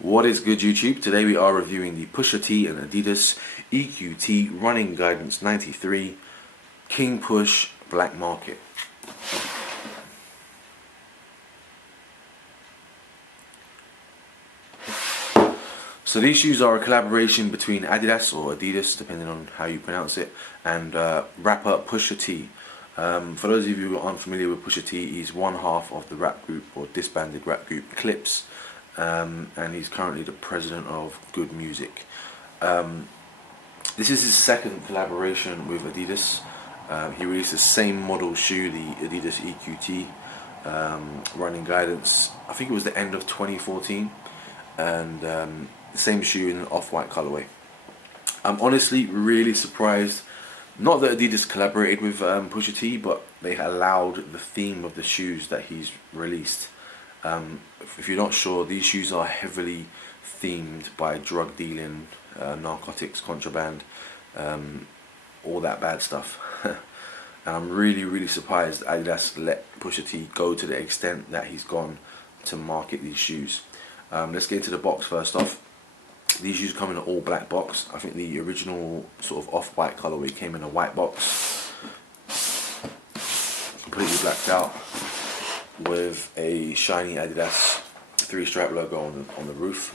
What is good, YouTube? Today we are reviewing the Pusha T and Adidas EQT Running Guidance 93 King Push Black Market. So these shoes are a collaboration between Adidas or Adidas, depending on how you pronounce it, and rapper Pusha T. For those of you who aren't familiar with Pusha T, he's one half of the rap group or disbanded rap group Clips. And he's currently the president of Good Music. This is his second collaboration with Adidas. He released the same model shoe, the Adidas EQT Running Guidance. I think it was the end of 2014, and the same shoe in an off-white colorway. I'm honestly really surprised, not that Adidas collaborated with Pusha T, but they allowed the theme of the shoes that he's released. If you're not sure, these shoes are heavily themed by drug dealing, narcotics, contraband, all that bad stuff. And I'm really surprised Adidas let Pusha T go to the extent that he's gone to market these shoes. Let's get into the box first off. These shoes come in an all black box. I think the original sort of off-white colorway came in a white box, completely blacked out, with a shiny Adidas 3-stripe logo on the roof.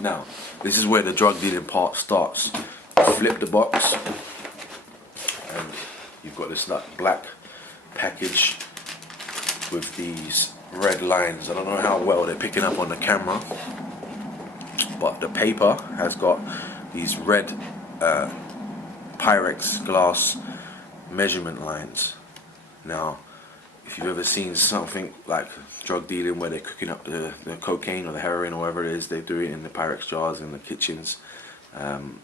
Now, this is where the drug dealing part starts. Flip the box, and you've got this black package with these red lines. I don't know how well they're picking up on the camera, but the paper has got these red Pyrex glass measurement lines. Now, if you've ever seen something like drug dealing where they're cooking up the cocaine or the heroin or whatever it is, they do it in the Pyrex jars in the kitchens, and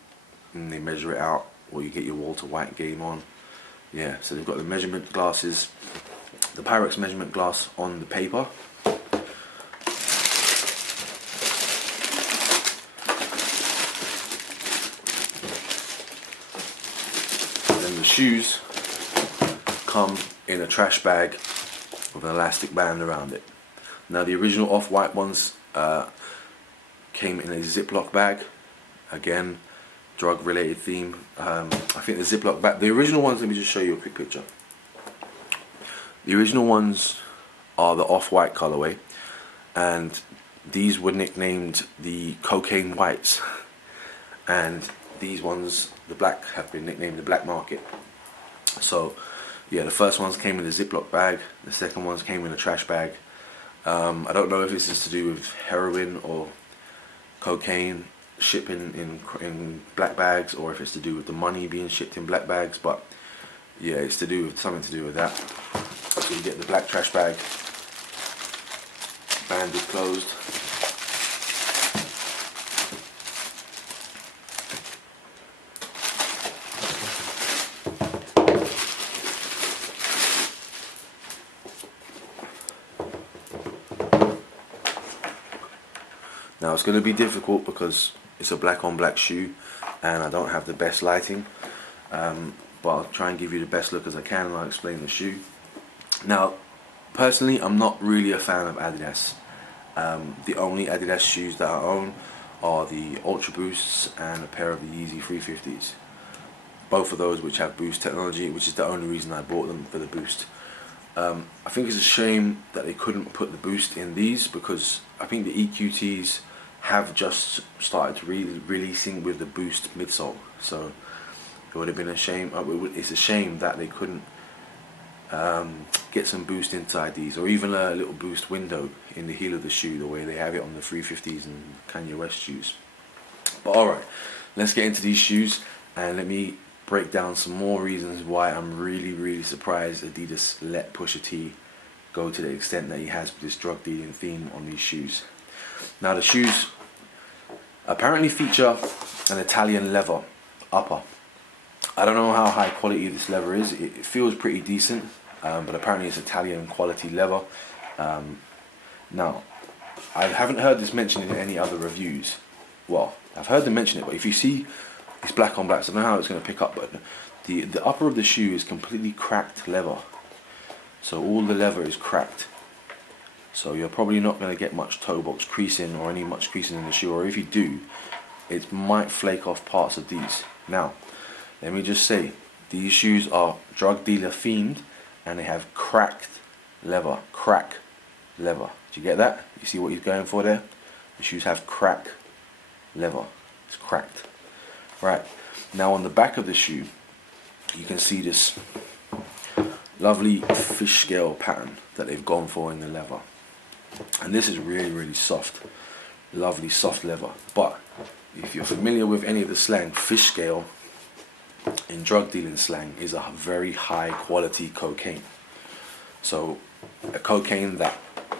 they measure it out, or you get your Walter White game on. Yeah, so they've got the measurement glasses, the Pyrex measurement glass on the paper. And then the shoes come in a trash bag with an elastic band around it. Now, the original off-white ones came in a Ziploc bag. Again, drug-related theme. I think the Ziploc bag, the original ones, let me just show you a quick picture. The original ones are the off-white colorway, and these were nicknamed the Cocaine Whites, and these ones, the black, have been nicknamed the Black Market. So yeah, the first ones came in a Ziploc bag, the second ones came in a trash bag. I don't know if this is to do with heroin or cocaine shipping in black bags, or if it's to do with the money being shipped in black bags, but yeah, it's to do with something to do with that. So you get the black trash bag, banded closed. Now, it's going to be difficult because it's a black on black shoe and I don't have the best lighting, but I'll try and give you the best look as I can, and I'll explain the shoe. Now, personally, I'm not really a fan of Adidas. The only Adidas shoes that I own are the Ultra Boosts and a pair of the Yeezy 350s. Both of those which have boost technology, which is the only reason I bought them, for the boost. I think it's a shame that they couldn't put the boost in these, because I think the EQTs have just started releasing with the boost midsole, so it would have been a shame. It's a shame that they couldn't get some boost inside these, or even a little boost window in the heel of the shoe, the way they have it on the 350s and Kanye West shoes. But alright, let's get into these shoes and let me break down some more reasons why I'm really surprised Adidas let Pusha T go to the extent that he has with this drug dealing theme on these shoes. Now, the shoes apparently feature an Italian leather upper. I don't know how high quality this leather is. It feels pretty decent, but apparently it's Italian quality leather. Now, I haven't heard this mentioned in any other reviews. Well, I've heard them mention it, but if you see it's black on black, so I don't know how it's going to pick up, but the upper of the shoe is completely cracked leather. So all the leather is cracked. So you're probably not going to get much toe box creasing or any much creasing in the shoe, or if you do, it might flake off parts of these. Now, let me just say, these shoes are drug dealer themed and they have cracked leather, crack leather. Do you get that? You see what he's going for there? The shoes have crack leather. It's cracked. Right, now on the back of the shoe, you can see this lovely fish scale pattern that they've gone for in the leather. And this is really, really soft. Lovely soft leather. But if you're familiar with any of the slang, fish scale in drug dealing slang is a very high quality cocaine. So a cocaine that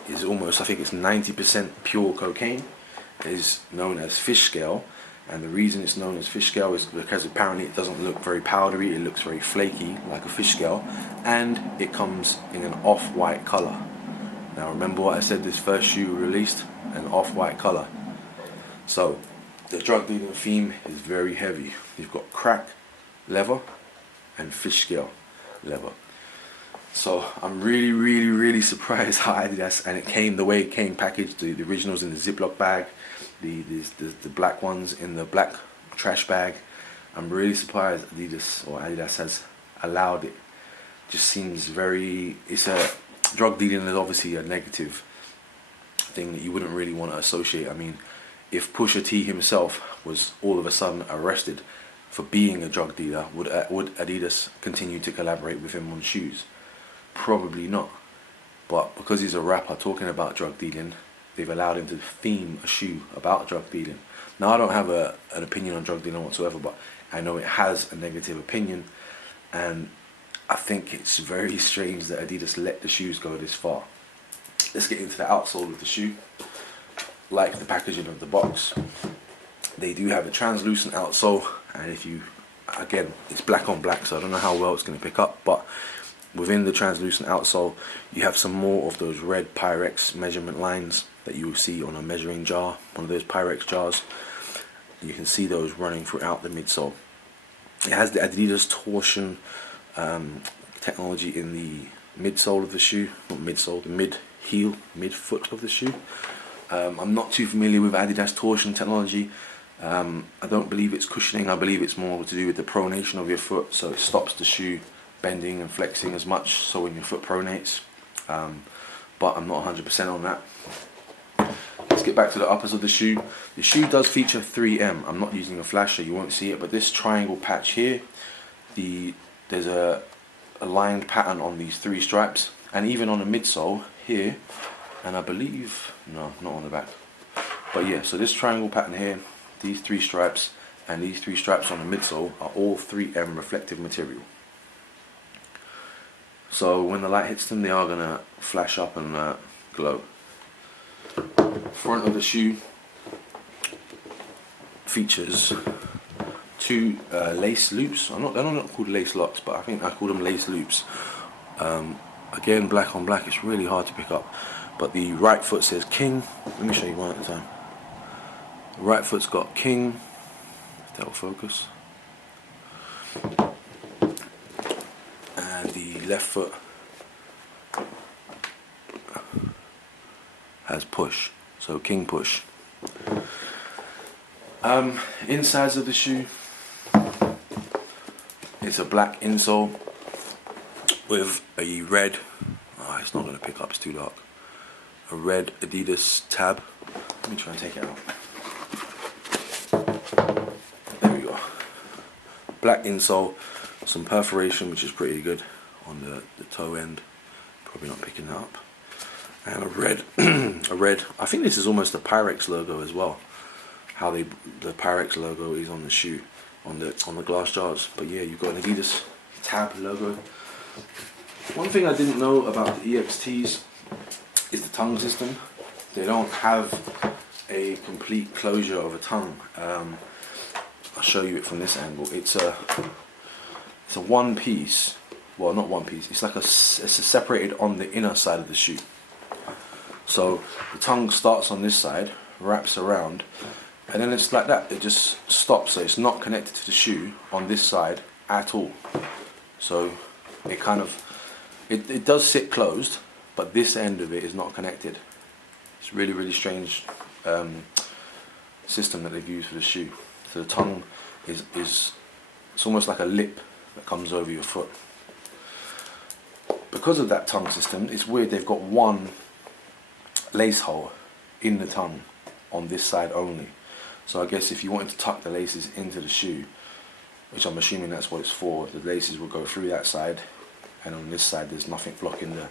is almost, I think it's 90% pure cocaine, is known as fish scale. And the reason it's known as fish scale is because apparently it doesn't look very powdery, it looks very flaky like a fish scale, and it comes in an off-white color. Now remember what I said, this first shoe released, an off-white color. So the drug dealing theme is very heavy. You've got crack leather and fish scale leather. So I'm really, really, really surprised how Adidas, and it came the way it came packaged, the originals in the Ziploc bag, the black ones in the black trash bag. I'm really surprised Adidas has allowed it. Just seems very, it's a, drug dealing is obviously a negative thing that you wouldn't really want to associate. I mean, if Pusha T himself was all of a sudden arrested for being a drug dealer, would Adidas continue to collaborate with him on shoes? Probably not. But because he's a rapper talking about drug dealing, they've allowed him to theme a shoe about drug dealing. Now I don't have an opinion on drug dealing whatsoever, but I know it has a negative opinion, and I think it's very strange that Adidas let the shoes go this far. Let's get into the outsole of the shoe. Like the packaging of the box, they do have a translucent outsole, and if you, again, it's black on black, so I don't know how well it's going to pick up, but within the translucent outsole you have some more of those red Pyrex measurement lines that you will see on a measuring jar, one of those Pyrex jars. You can see those running throughout the midsole. It has the Adidas torsion technology in the midsole of the shoe, not midsole, the mid-heel, mid-foot of the shoe. I'm not too familiar with Adidas torsion technology. I don't believe it's cushioning, I believe it's more to do with the pronation of your foot, so it stops the shoe bending and flexing as much, so when your foot pronates. But I'm not 100% on that. Let's get back to the uppers of the shoe. The shoe does feature 3M. I'm not using a flash so you won't see it, but this triangle patch here, there's a lined pattern on these 3 stripes, and even on the midsole here, and I believe, no, not on the back, but yeah, so this triangle pattern here, these 3 stripes, and these 3 stripes on the midsole are all 3M reflective material. So when the light hits them, they are going to flash up and glow. Front of the shoe features 2 lace loops. They're not called lace locks, but I think I call them lace loops. Again, black on black, it's really hard to pick up. But the right foot says King. Let me show you one at a time. The right foot's got King. That'll focus. And the left foot has Push. So King Push. Insides of the shoe, it's a black insole with a red, it's not going to pick up, it's too dark, a red Adidas tab. Let me try and take it out. There we go. Black insole, some perforation, which is pretty good on the toe end, probably not picking that up, and a red I think this is almost the Pyrex logo as well, how the Pyrex logo is on the shoe, on the glass jars. But yeah, you've got an Adidas tab logo. One thing I didn't know about the EXTs is the tongue system. They don't have a complete closure of a tongue. I'll show you it from this angle. It's a one piece, well, not one piece, it's like it's separated on the inner side of the shoe. So the tongue starts on this side, wraps around, and then it's like that, it just stops, so it's not connected to the shoe on this side at all. So it kind of, it does sit closed, but this end of it is not connected. It's really, really strange system that they've used for the shoe. So the tongue is it's almost like a lip that comes over your foot. Because of that tongue system, it's weird, they've got one lace hole in the tongue on this side only. So I guess if you wanted to tuck the laces into the shoe, which I'm assuming that's what it's for, the laces will go through that side, and on this side there's nothing blocking the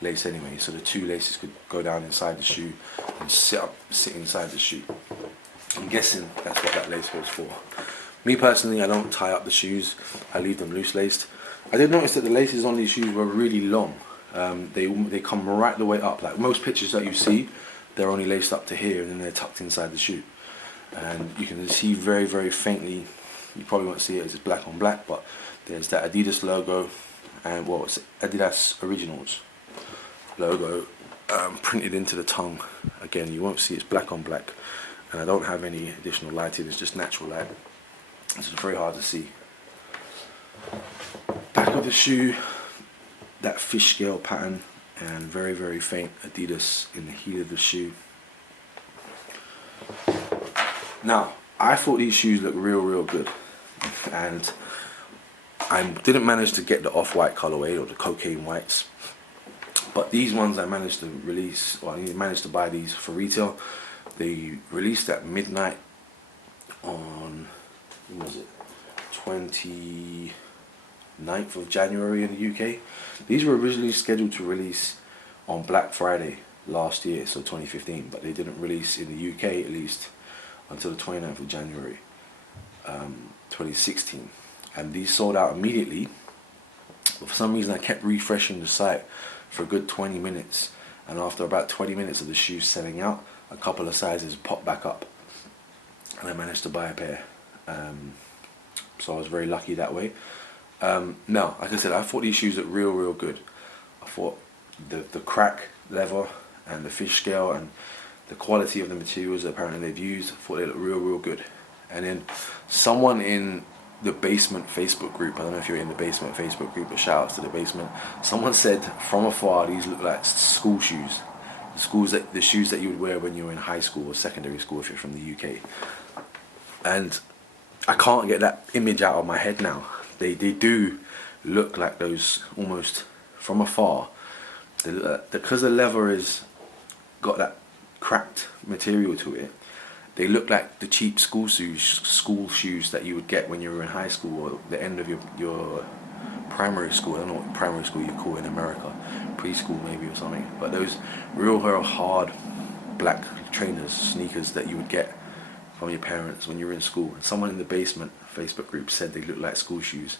lace anyway, so the two laces could go down inside the shoe and sit inside the shoe. I'm guessing that's what that lace was for. Me personally, I don't tie up the shoes, I leave them loose laced. I did notice that the laces on these shoes were really long. They come right the way up. Like most pictures that you see, they're only laced up to here and then they're tucked inside the shoe. And you can see very, very faintly, you probably won't see it as it's black on black, but there's that Adidas logo and well, it's Adidas Originals logo printed into the tongue. Again, you won't see it's black on black, and I don't have any additional lighting, it's just natural light. It's very hard to see. Back of the shoe, that fish scale pattern, and very, very faint Adidas in the heel of the shoe. Now, I thought these shoes looked real good, and I didn't manage to get the off-white colorway or the cocaine whites, but these ones I managed to release, or I managed to buy these for retail. They released at midnight on, when was it, 29th of January in the UK. These were originally scheduled to release on Black Friday last year, so 2015, but they didn't release in the UK at least until the 29th of January 2016, and these sold out immediately. But for some reason I kept refreshing the site for a good 20 minutes, and after about 20 minutes of the shoes selling out, a couple of sizes popped back up and I managed to buy a pair. So I was very lucky that way. Now, like I said, I thought these shoes looked real good. I thought the crack leather and the fish scale and the quality of the materials that apparently they've used, I thought they looked real good. And then someone in the Basement Facebook group, I don't know if you're in the Basement Facebook group, but shout outs to the Basement, someone said from afar these look like school shoes. The shoes that you would wear when you were in high school or secondary school if you're from the UK. And I can't get that image out of my head now. They do look like those almost from afar. Because the leather is got that cracked material to it, they look like the cheap school shoes that you would get when you were in high school or the end of your primary school. I don't know what primary school you call in America, preschool maybe or something. But those real hard black trainers, sneakers that you would get from your parents when you were in school. And someone in the Basement Facebook group said they look like school shoes,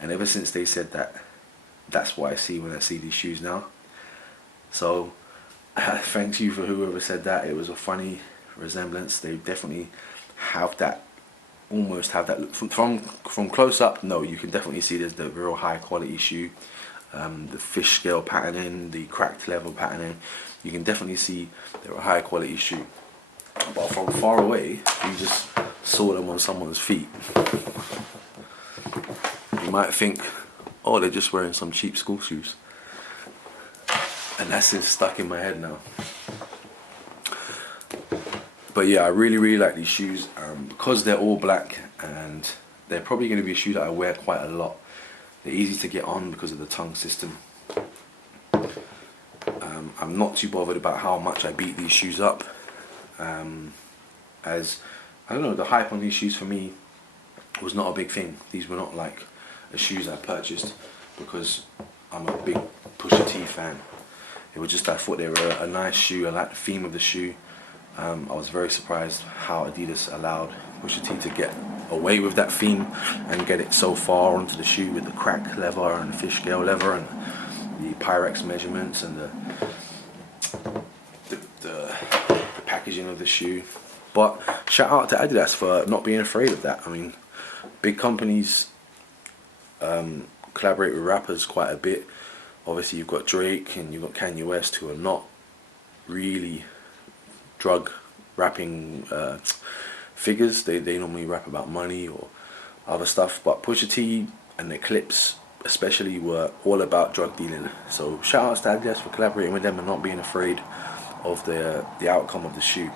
and ever since they said that, that's what I see when I see these shoes now. So thanks you for whoever said that. It was a funny resemblance. They definitely have that, almost have that look. From close up, no, you can definitely see there's the real high quality shoe, the fish scale patterning, the cracked leather patterning. You can definitely see they're a high quality shoe. But from far away, you just saw them on someone's feet. You might think, oh, they're just wearing some cheap school shoes. And that's just stuck in my head now. But yeah, I really like these shoes because they're all black, and they're probably going to be a shoe that I wear quite a lot. They're easy to get on because of the tongue system. I'm not too bothered about how much I beat these shoes up. As I don't know, the hype on these shoes for me was not a big thing. These were not like the shoes I purchased because I'm a big Pusha T fan. It was just I thought they were a nice shoe. I liked the theme of the shoe. I was very surprised how Adidas allowed Pusha T to get away with that theme and get it so far onto the shoe with the crack leather and the fish scale leather and the Pyrex measurements and the packaging of the shoe. But shout out to Adidas for not being afraid of that. I mean, big companies collaborate with rappers quite a bit. Obviously you've got Drake and you've got Kanye West, who are not really drug rapping figures. They normally rap about money or other stuff. But Pusha T and Eclipse especially were all about drug dealing. So shout out to Adidas for collaborating with them and not being afraid of the outcome of the shoe.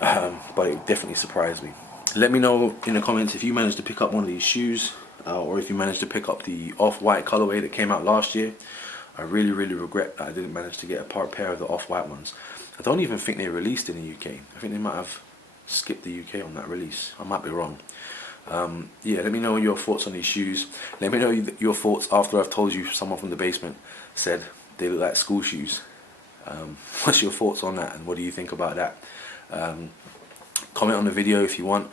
But it definitely surprised me. Let me know in the comments if you managed to pick up one of these shoes, or if you managed to pick up the off-white colorway that came out last year. I really regret that I didn't manage to get a pair of the off-white ones. I don't even think they released in the UK. I think they might have skipped the UK on that release. I might be wrong. Yeah, let me know your thoughts on these shoes. Let me know your thoughts after I've told you someone from the basement said they look like school shoes. What's your thoughts on that, and what do you think about that? Comment on the video if you want.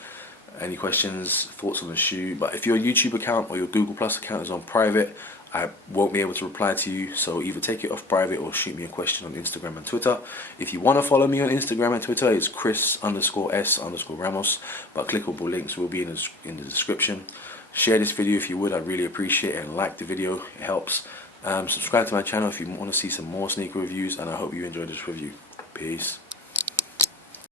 Any questions, thoughts on the shoe. But if your YouTube account or your Google Plus account is on private, I won't be able to reply to you, so either take it off private or shoot me a question on Instagram and Twitter. If you want to follow me on Instagram and Twitter, it's Chris_S_Ramos, but clickable links will be in the description. Share this video if you would, I'd really appreciate it, and like the video, it helps. Subscribe to my channel if you want to see some more sneaker reviews, and I hope you enjoyed this review. Peace.